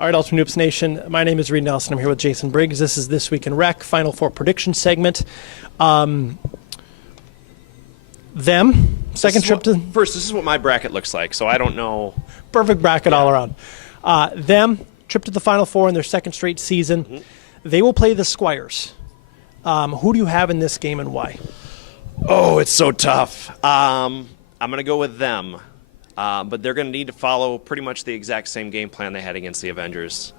All right, Ultra Noops Nation. My name is Reid Nelson. I'm here with Jason Briggs. This is This Week in Rec, Final Four prediction segment. Second trip to... First, this is what my bracket looks like, so I don't know. Perfect bracket all around. Trip to the Final Four in their second straight season. Mm-hmm. They will play the Squires. Who do you have in this game and why? Oh, it's so tough. I'm going to go with them. But they're going to need to follow pretty much the exact same game plan they had against the Avengers.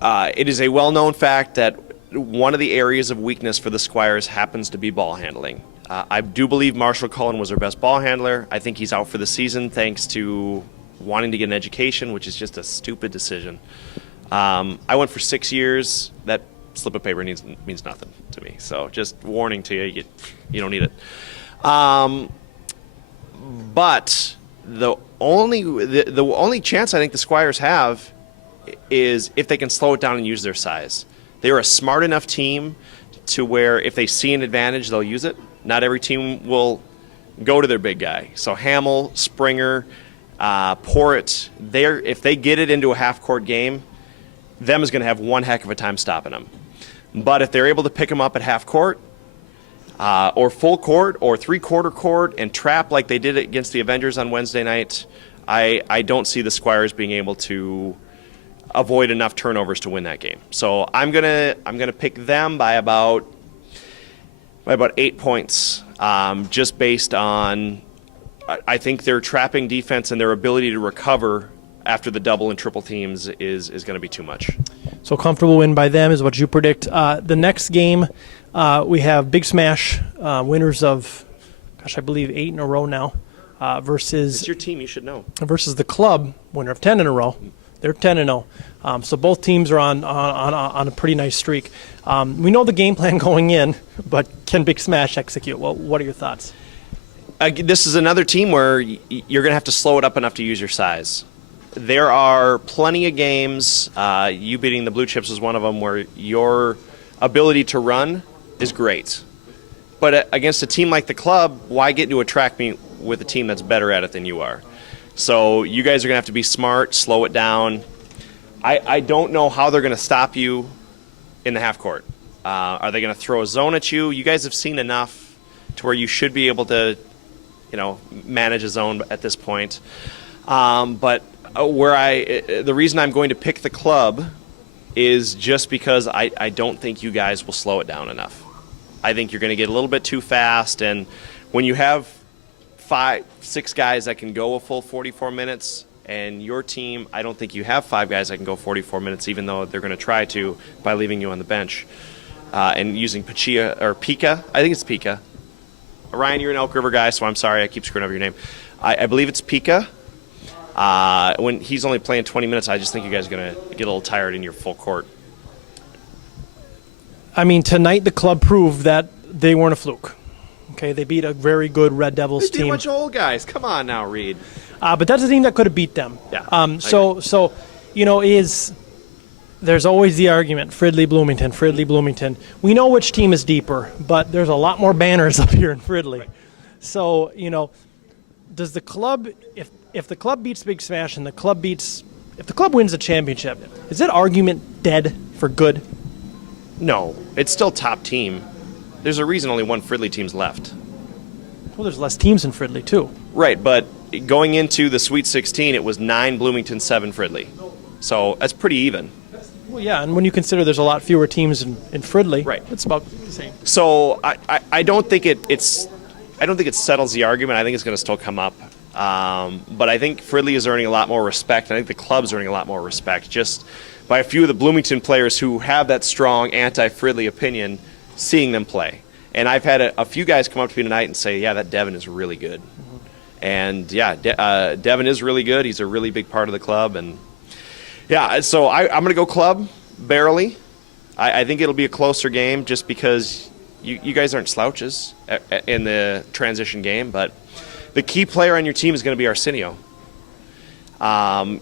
It is a well-known fact that one of the areas of weakness for the Squires happens to be ball handling. I do believe Marshall Cullen was their best ball handler. I think he's out for the season thanks to wanting to get an education, which is just a stupid decision. I went for 6 years. That slip of paper means nothing to me. So just warning to you, you don't need it. But the only chance I think the Squires have is if they can slow it down and use their size. They're a smart enough team to where if they see an advantage, they'll use it. Not every team will go to their big guy. So Hamill, Springer, Porritt, if they get it into a half-court game, them is going to have one heck of a time stopping them. But if they're able to pick them up at half-court, or full court or three-quarter court and trap like they did against the Avengers on Wednesday night, I don't see the Squires being able to avoid enough turnovers to win that game. So I'm gonna pick them by about 8 points, just based on I think their trapping defense and their ability to recover after the double and triple teams is going to be too much. So comfortable win by them is what you predict. The next game, we have Big Smash, winners of, I believe 8 in a row now, versus... It's your team, you should know. Versus the club, winner of 10 in a row. They're 10-0. So both teams are on a pretty nice streak. We know the game plan going in, but can Big Smash execute? Well, what are your thoughts? This is another team where you're going to have to slow it up enough to use your size. There are plenty of games, you beating the Blue Chips is one of them, where your ability to run is great. But against a team like the club, why get into a track meet with a team that's better at it than you are? So you guys are going to have to be smart, slow it down. I don't know how they're going to stop you in the half court. Are they going to throw a zone at you? You guys have seen enough to where you should be able to, manage a zone at this point. But the reason I'm going to pick the club is just because I don't think you guys will slow it down enough. I think you're going to get a little bit too fast, and when you have 5-6 guys that can go a full 44 minutes, and your team, I don't think you have 5 guys that can go 44 minutes, even though they're going to try to by leaving you on the bench and using Pika. I think it's Pika. Ryan, you're an Elk River guy, so I'm sorry I keep screwing up your name. I believe it's Pika. When he's only playing 20 minutes, I just think you guys are going to get a little tired in your full court. I mean, tonight the club proved that they weren't a fluke. Okay, they beat a very good Red Devils team. They beat a bunch of old guys. Come on now, Reid. But that's a team that could have beat them. Yeah. There's always the argument, Fridley-Bloomington. We know which team is deeper, but there's a lot more banners up here in Fridley. Right. So, does the club, if the club beats Big Smash and if the club wins the championship, is that argument dead for good? No, it's still top team. There's a reason only one Fridley team's left. Well, there's less teams in Fridley, too. Right, but going into the Sweet 16, it was 9 Bloomington, 7 Fridley. So that's pretty even. Well, yeah, and when you consider there's a lot fewer teams in Fridley, right, it's about the same. So I don't think it settles the argument. I think it's going to still come up. But I think Fridley is earning a lot more respect, and I think the club's earning a lot more respect just by a few of the Bloomington players who have that strong anti-Fridley opinion, seeing them play. And I've had a few guys come up to me tonight and say, yeah, that Devin is really good. Mm-hmm. And, yeah, Devin is really good. He's a really big part of the club. And, yeah, so I'm going to go club, barely. I think it'll be a closer game just because you guys aren't slouches in the transition game. But the key player on your team is going to be Arsenio.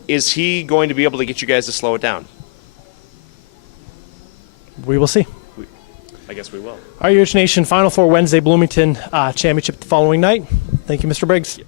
Is he going to be able to get you guys to slow it down? We will see. I guess we will. All right, UH Nation, Final Four Wednesday, Bloomington championship the following night. Thank you, Mr. Briggs.